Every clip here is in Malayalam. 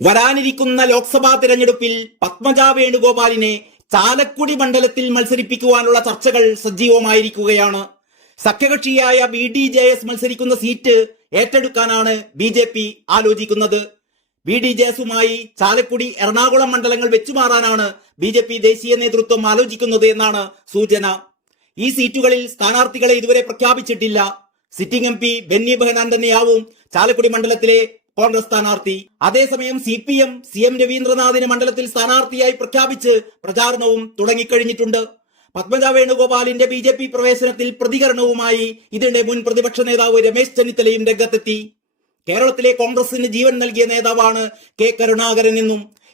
വരാനിരിക്കുന്ന ലോക്സഭാ തിരഞ്ഞെടുപ്പിൽ പത്മജ വേണുഗോപാലിനെ ചാലക്കുടി മണ്ഡലത്തിൽ മത്സരിപ്പിക്കുവാനുള്ള ചർച്ചകൾ സജീവമായിരിക്കുകയാണ്. സഖ്യകക്ഷിയായ BDJS മത്സരിക്കുന്ന സീറ്റ് ഏറ്റെടുക്കാനാണ് BJP ആലോചിക്കുന്നത്. BDJSുമായി ചാലക്കുടി, എറണാകുളം മണ്ഡലങ്ങൾ വെച്ചുമാറാനാണ് BJP ദേശീയ നേതൃത്വം ആലോചിക്കുന്നത് എന്നാണ് സൂചന. ഈ സീറ്റുകളിൽ സ്ഥാനാർത്ഥികളെ ഇതുവരെ പ്രഖ്യാപിച്ചിട്ടില്ല. സിറ്റിംഗ് MP ബെന്നി ബെഹനാൻ തന്നെയാവും ചാലക്കുടി മണ്ഡലത്തിലെ കോൺഗ്രസ് സ്ഥാനാർത്ഥി. അതേസമയം CPM CM രവീന്ദ്രനാഥിനെ മണ്ഡലത്തിൽ സ്ഥാനാർത്ഥിയായി പ്രഖ്യാപിച്ച് പ്രചാരണവും തുടങ്ങിക്കഴിഞ്ഞിട്ടുണ്ട്. പത്മജ വേണുഗോപാലിന്റെ BJP പ്രവേശനത്തിൽ പ്രതികരണവുമായി ഇതിന്റെ മുൻ പ്രതിപക്ഷ നേതാവ് രമേശ് ചെന്നിത്തലയും രംഗത്തെത്തി. കേരളത്തിലെ കോൺഗ്രസിന് ജീവൻ നൽകിയ നേതാവാണ് K കരുണാകരൻ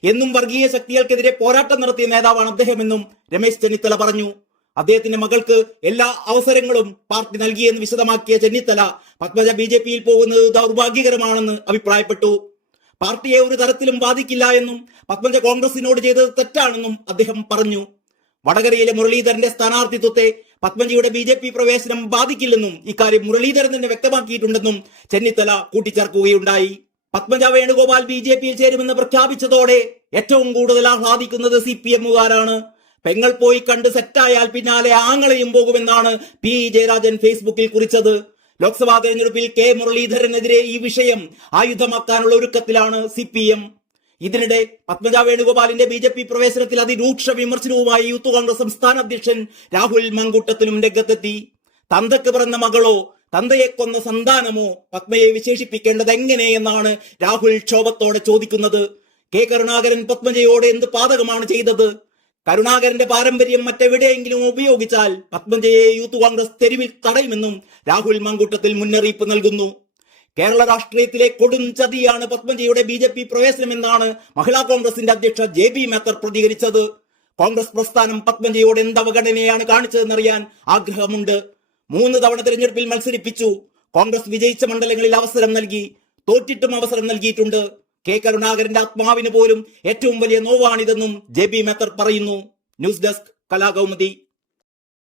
എന്നും വർഗീയ ശക്തികൾക്കെതിരെ പോരാട്ടം നടത്തിയ നേതാവാണ് അദ്ദേഹമെന്നും രമേശ് ചെന്നിത്തല പറഞ്ഞു. അദ്ദേഹത്തിന്റെ മകൾക്ക് എല്ലാ അവസരങ്ങളും പാർട്ടി നൽകിയെന്ന് വിശദമാക്കിയ ചെന്നിത്തല പത്മജ BJPയിൽ പോകുന്നത് ദൗർഭാഗ്യകരമാണെന്ന് അഭിപ്രായപ്പെട്ടു. പാർട്ടിയെ ഒരു തരത്തിലും ബാധിക്കില്ല എന്നും പത്മജ കോൺഗ്രസിനോട് ചെയ്തത് തെറ്റാണെന്നും അദ്ദേഹം പറഞ്ഞു. വടകരയിലെ മുരളീധരന്റെ സ്ഥാനാർത്ഥിത്വത്തെ പത്മജയുടെ BJP പ്രവേശനം ബാധിക്കില്ലെന്നും ഇക്കാര്യം മുരളീധരൻ തന്നെ വ്യക്തമാക്കിയിട്ടുണ്ടെന്നും ചെന്നിത്തല കൂട്ടിച്ചേർക്കുകയുണ്ടായി. പത്മജ വേണുഗോപാൽ BJPയിൽ ചേരുമെന്ന് പ്രഖ്യാപിച്ചതോടെ ഏറ്റവും കൂടുതൽ ആഹ്ലാദിക്കുന്നത് CPMകാരാണ്. പെങ്ങൾ പോയി കണ്ട് സെറ്റായാൽ പിന്നാലെ ആങ്ങളെയും പോകുമെന്നാണ് P ജയരാജൻ ഫേസ്ബുക്കിൽ കുറിച്ചത്. ലോക്സഭാ തെരഞ്ഞെടുപ്പിൽ K മുരളീധരനെതിരെ ഈ വിഷയം ആയുധമാക്കാനുള്ള ഒരുക്കത്തിലാണ് CPM. ഇതിനിടെ പത്മജ വേണുഗോപാലിന്റെ BJP പ്രവേശനത്തിൽ അതിരൂക്ഷ വിമർശനവുമായി യൂത്ത് കോൺഗ്രസ് സംസ്ഥാന അധ്യക്ഷൻ രാഹുൽ മങ്കൂട്ടത്തിലും രംഗത്തെത്തി. തന്തക്ക് പിറന്ന മകളോ തന്തയെ കൊന്ന സന്താനമോ പത്മയെ വിശേഷിപ്പിക്കേണ്ടത് എങ്ങനെയെന്നാണ് രാഹുൽ ക്ഷോഭത്തോടെ ചോദിക്കുന്നത്. K കരുണാകരൻ പത്മജയോട് എന്ത് പാതകമാണ് ചെയ്തത്? കരുണാകരന്റെ പാരമ്പര്യം മറ്റെവിടെയെങ്കിലും ഉപയോഗിച്ചാൽ പത്മജയെ യൂത്ത് കോൺഗ്രസ് തെരുവിൽ തടയുമെന്നും രാഹുൽ മങ്കൂട്ടത്തിൽ മുന്നറിയിപ്പ് നൽകുന്നു. കേരള രാഷ്ട്രീയത്തിലെ കൊടും ചതിയാണ് പത്മജയുടെ BJP പ്രവേശനമെന്നാണ് മഹിളാ കോൺഗ്രസിന്റെ അധ്യക്ഷ JB മേത്തർ പ്രതികരിച്ചത്. കോൺഗ്രസ് പ്രസ്ഥാനം പത്മജയോട് എന്ത് അവഗണനയാണ് കാണിച്ചതെന്നറിയാൻ ആഗ്രഹമുണ്ട്. 3 തവണ തിരഞ്ഞെടുപ്പിൽ മത്സരിപ്പിച്ചു. കോൺഗ്രസ് വിജയിച്ച മണ്ഡലങ്ങളിൽ അവസരം നൽകി, തോറ്റിട്ടും അവസരം നൽകിയിട്ടുണ്ട്. K കരുണാകരന്റെ ആത്മാവിന് പോലും ഏറ്റവും വലിയ നോവാണിതെന്നും JB മേത്തർ പറയുന്നു. News desk Kalakaumudi.